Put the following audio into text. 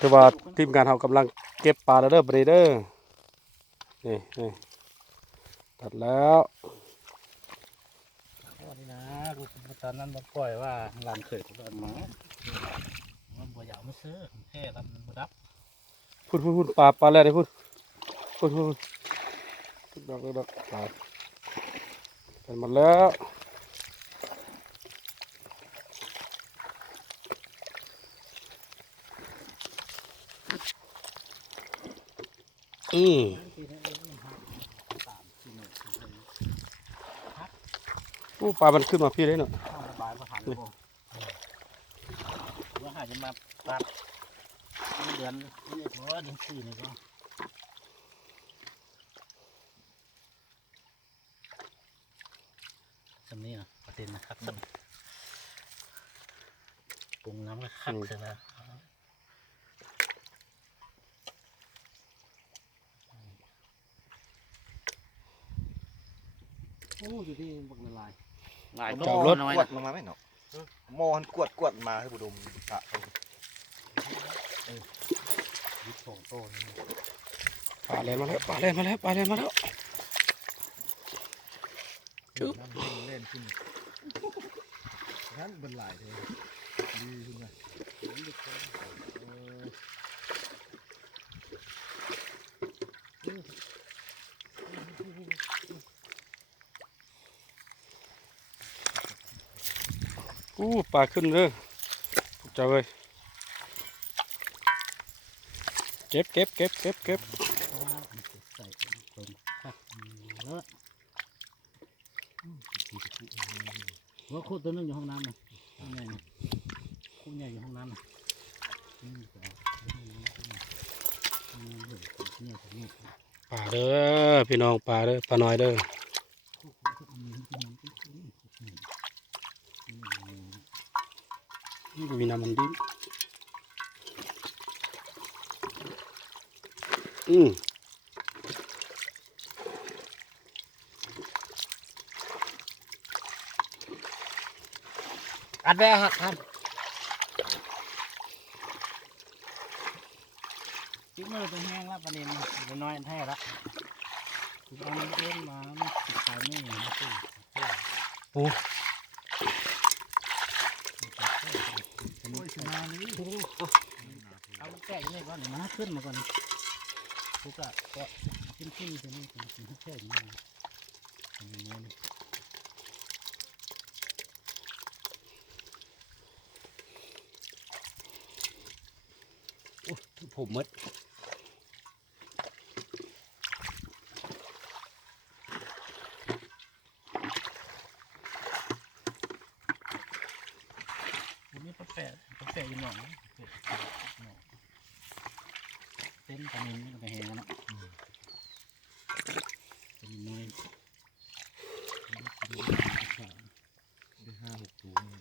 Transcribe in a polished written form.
ถือว่าทีมงานเรากำลังเก็บปลาแล้วเด้อเด้อนี่ตัดแล้วนี่นะกูตอนนั้นมาปล่อยว่าหลานเคยกูโดนหมามันบ่อยากมาซื้อแค่ลำมันบ่ดับพูดปลาแล้วได้พูดดอกปลากันหมดแล้วปลามันขึ้นมาพี่ได้เนาะระบายมาหันเลยว่าหาจะมาตัดเดือนนี่เพราะว่าเดือน4นี่ก็สำนี้นะประเด็นนะครับปรุงน้ำก็คักเสร็จแล้วโอ้ดูที่บักละลายจอดรถกวดลงมาไหมเนาะมอหันกวดมาให้บุดมปะยึดสองโต้นี่ปลาแล่นมาแล้วจุ๊บเล่นขึ้นนั่นบนหลายเลยดีขึ้นไหมปลาขึ้นเลยเจ้าเว้ยเก็บใส่ตรงครับแล้วว่าคู่ตัวนึงอยู่ห้องน้ำนะคู่ใหญ่อยู่ห้องน้ำนะปลาเด้อพี่น้องปลาเด้อปลาน้อยเด้อมีน้ำมันดิ้นอัดแวะครับจิ้มมือตัวแห้งแล้วประเด็นมันน้อยแท้ละเอามันเล่นมาติดสายมือโอ้เอาแกะยังไงก่อนมาขึ้นมาก่อนทุกอะก็ขึ้นจะนี่ถึงแค่นี้ผมมัดนี่ปลาแปะอยู่หน่อยเต้นปลานิลนี่ก็แห้งแล้วเป็นน้อยได้5-6 ตัว